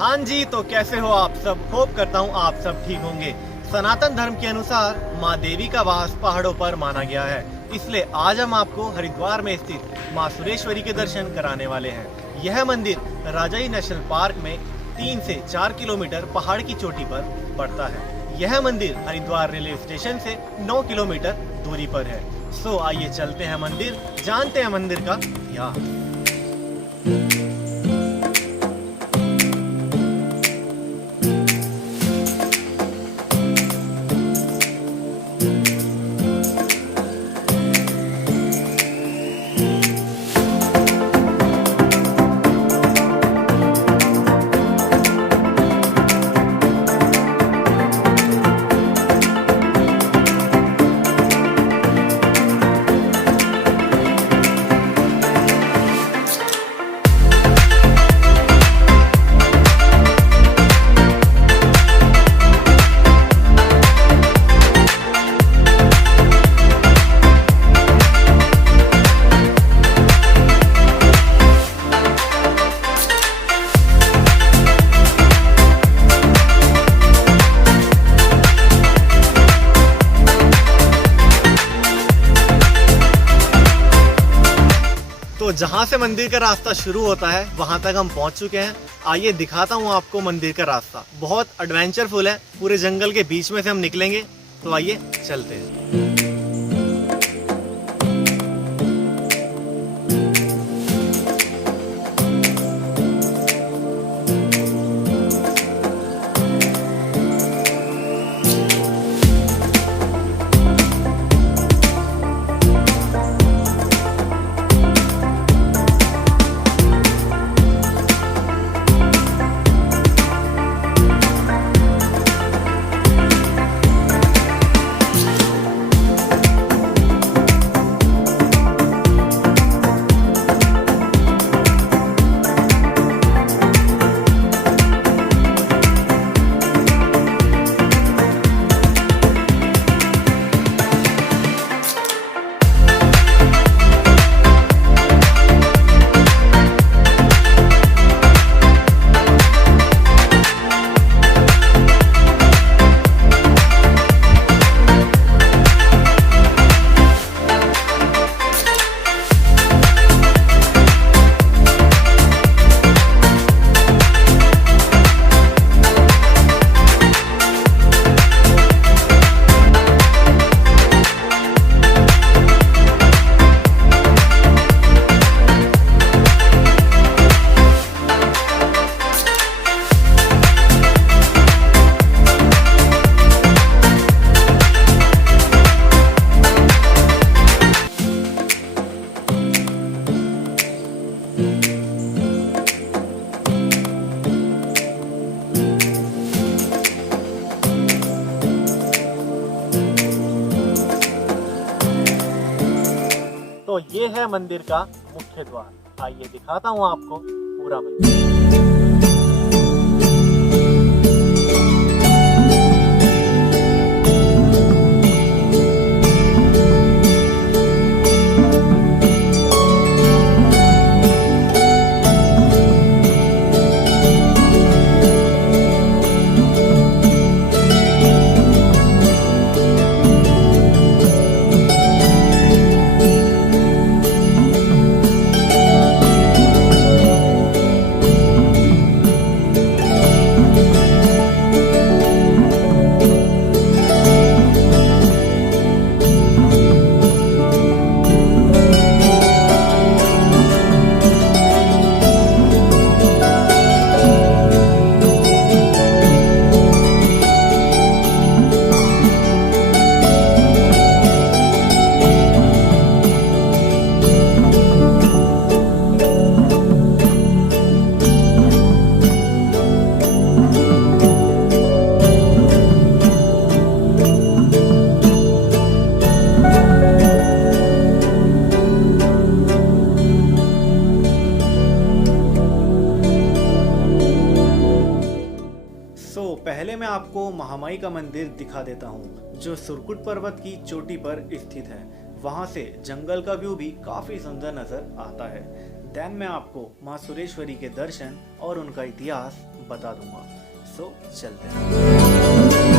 हाँ जी, तो कैसे हो आप सब? होप करता हूँ आप सब ठीक होंगे। सनातन धर्म के अनुसार माँ देवी का वास पहाड़ों पर माना गया है, इसलिए आज हम आपको हरिद्वार में स्थित माँ सुरेश्वरी के दर्शन कराने वाले हैं। यह मंदिर राजाई नेशनल पार्क में 3 से 4 किलोमीटर पहाड़ की चोटी पर पड़ता है। यह मंदिर हरिद्वार रेलवे स्टेशन से 9 किलोमीटर दूरी पर है। सो आइए चलते हैं मंदिर, जानते हैं मंदिर का इतिहास। तो जहाँ से मंदिर का रास्ता शुरू होता है वहाँ तक हम पहुँच चुके हैं। आइए दिखाता हूँ आपको मंदिर का रास्ता। बहुत एडवेंचरफुल है, पूरे जंगल के बीच में से हम निकलेंगे। तो आइए चलते हैं। तो ये है मंदिर का मुख्य द्वार। आइए दिखाता हूँ आपको पूरा मंदिर। पहले मैं आपको महामाई का मंदिर दिखा देता हूँ, जो सुरकुट पर्वत की चोटी पर स्थित है। वहाँ से जंगल का व्यू भी काफी सुंदर नजर आता है। देन मैं आपको माँ सुरेश्वरी के दर्शन और उनका इतिहास बता दूंगा। सो चलते हैं।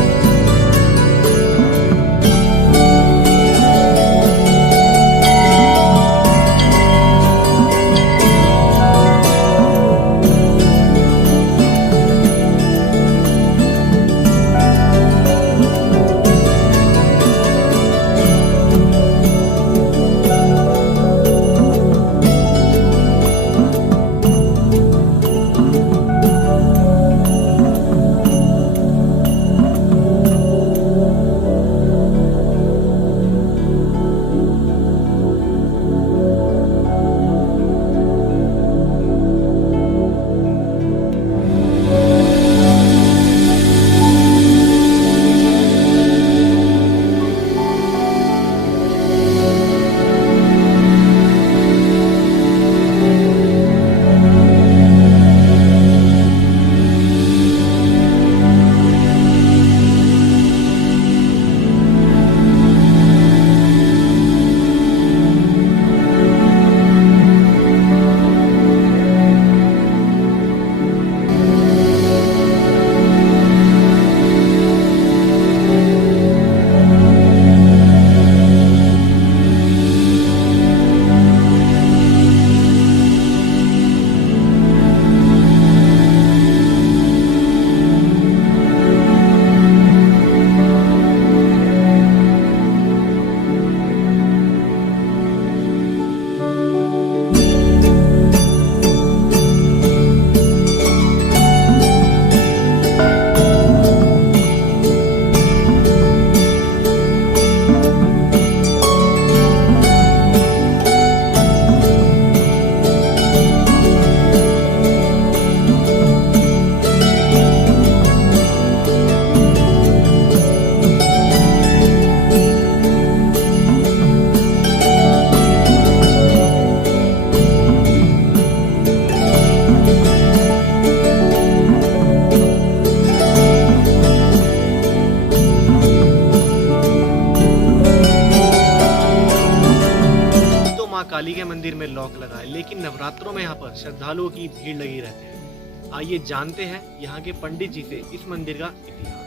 मां काली के मंदिर में लॉक लगा है, लेकिन नवरात्रों में यहाँ पर श्रद्धालुओं की भीड़ लगी रहती है। आइए जानते हैं यहाँ के पंडित जी से इस मंदिर का इतिहास।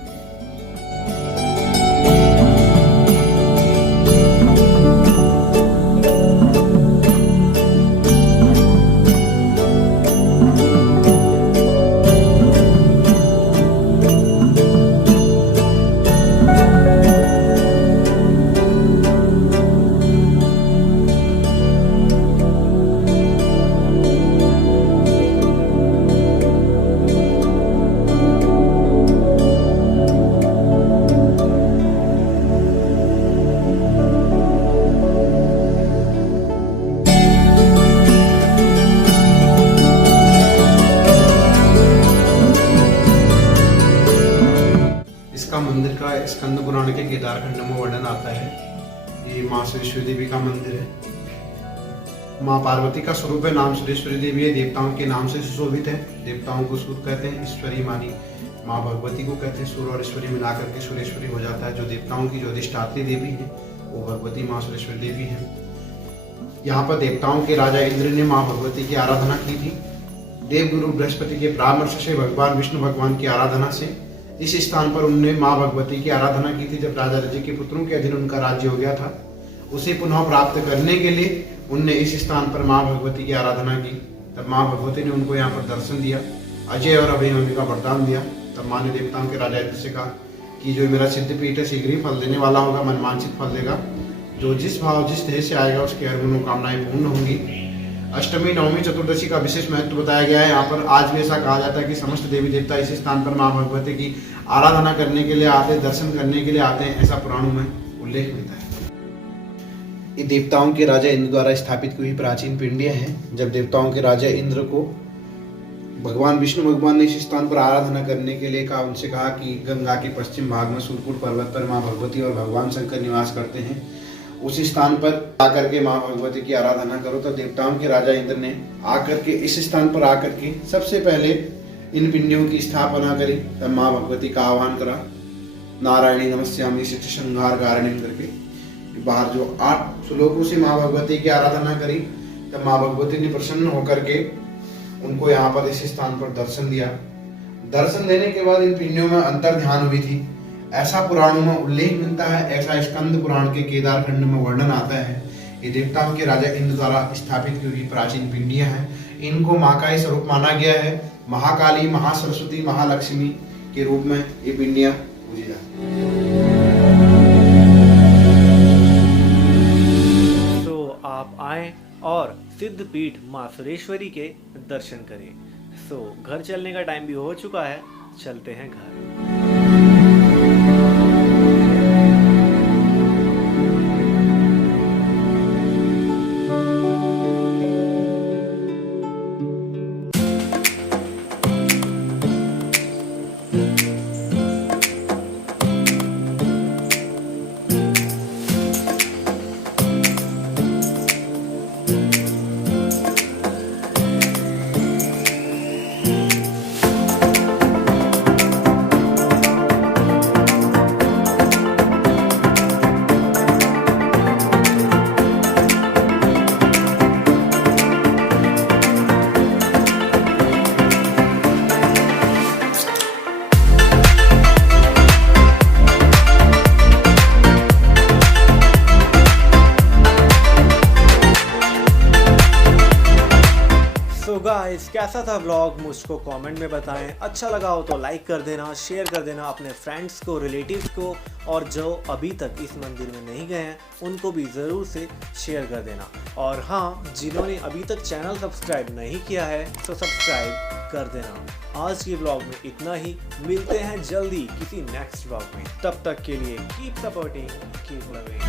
इसका मंदिर का स्कंद पुराण के केदार खंड में वर्णन आता है। ये माँ सुरेश्वरी देवी का मंदिर है। माँ पार्वती का स्वरूप है, नाम सुरेश्वरी देवी है। देवताओं के नाम से सुशोभित है। देवताओं को सूर कहते हैं, ईश्वरी मानी माँ भगवती को कहते हैं। सूर और ईश्वरी मिलाकर के सुरेश्वरी हो जाता है। जो देवताओं की जो अधिष्ठात्री देवी है वो भगवती माँ सुरेश्वरी देवी है। यहाँ पर देवताओं के राजा इंद्र ने माँ भगवती की आराधना की थी। देवगुरु बृहस्पति के परामर्श से भगवान विष्णु भगवान की आराधना से इस स्थान पर उनने माँ भगवती की आराधना की थी। जब राजा रजी के पुत्रों के अधीन उनका राज्य हो गया था, उसे पुनः प्राप्त करने के लिए उनने इस स्थान पर माँ भगवती की आराधना की। तब माँ भगवती ने उनको यहाँ पर दर्शन दिया, अजय और अभय होने का वरदान दिया। तब माँ ने देवताओं के राजा इंद्र से कहा कि जो मेरा सिद्धपीठ है शीघ्र ही फल देने वाला होगा, मनवांछित फल देगा। जो जिस भाव जिस देह से आएगा उसकी हर मनोकामनाएं पूर्ण होंगी। अष्टमी नवमी चतुर्दशी का विशेष महत्व बताया गया है। यहाँ पर आज भी ऐसा कहा जाता है कि समस्त देवी देवता इस स्थान पर माँ भगवती की आराधना करने के लिए आते, दर्शन करने के लिए आते हैं, ऐसा पुराणों में उल्लेख मिलता है। ये देवताओं के राजा इंद्र द्वारा स्थापित हुई प्राचीन पिंडियां हैं। जब देवताओं के राजा इंद्र को भगवान विष्णु भगवान ने इस स्थान पर आराधना करने के लिए कहा, उनसे कहा कि गंगा के पश्चिम भाग में सूरपुर पर्वत पर माँ भगवती और भगवान शंकर निवास करते हैं, उस स्थान पर आकर के माँ भगवती की आराधना करो। तो देवताओं के राजा इंद्र ने आकर के इस स्थान पर आकर के सबसे पहले इन पिंडियों की स्थापना करी। तब माँ भगवती का आह्वान करा, नारायणी नमस्यामि शिष्ट श्रृंगार कारिणी करके बाहर जो 8 श्लोकों से माँ भगवती की आराधना करी। तब माँ भगवती ने प्रसन्न होकर के उनको यहाँ पर इस स्थान पर दर्शन दिया। दर्शन देने के बाद इन पिंडियों में अंतर ध्यान हुई थी, ऐसा पुराणों में उल्लेख मिलता है। ऐसा स्कंद पुराण के केदार खंड में वर्णन आता है। ये देवताओं के राजा इंद्र द्वारा स्थापित की हुई प्राचीन पिंडियां हैं। इनको माँ का ही स्वरूप माना गया है। महाकाली, महासरस्वती, महालक्ष्मी के रूप में ये पिंडियां पूजी जाती हैं। तो आप आए और सिद्ध पीठ माँ सुरेश्वरी के दर्शन करें। घर चलने का टाइम भी हो चुका है, चलते हैं घर। गाइस, कैसा था व्लॉग मुझको कमेंट में बताएं। अच्छा लगा हो तो लाइक कर देना, शेयर कर देना अपने फ्रेंड्स को, रिलेटिव्स को, और जो अभी तक इस मंदिर में नहीं गए हैं उनको भी ज़रूर से शेयर कर देना। और हाँ, जिन्होंने अभी तक चैनल सब्सक्राइब नहीं किया है तो सब्सक्राइब कर देना। आज के व्लॉग में इतना ही, मिलते हैं जल्दी किसी नेक्स्ट व्लॉग में। तब तक के लिए कीप सपोर्टिंग, कीप लविंग।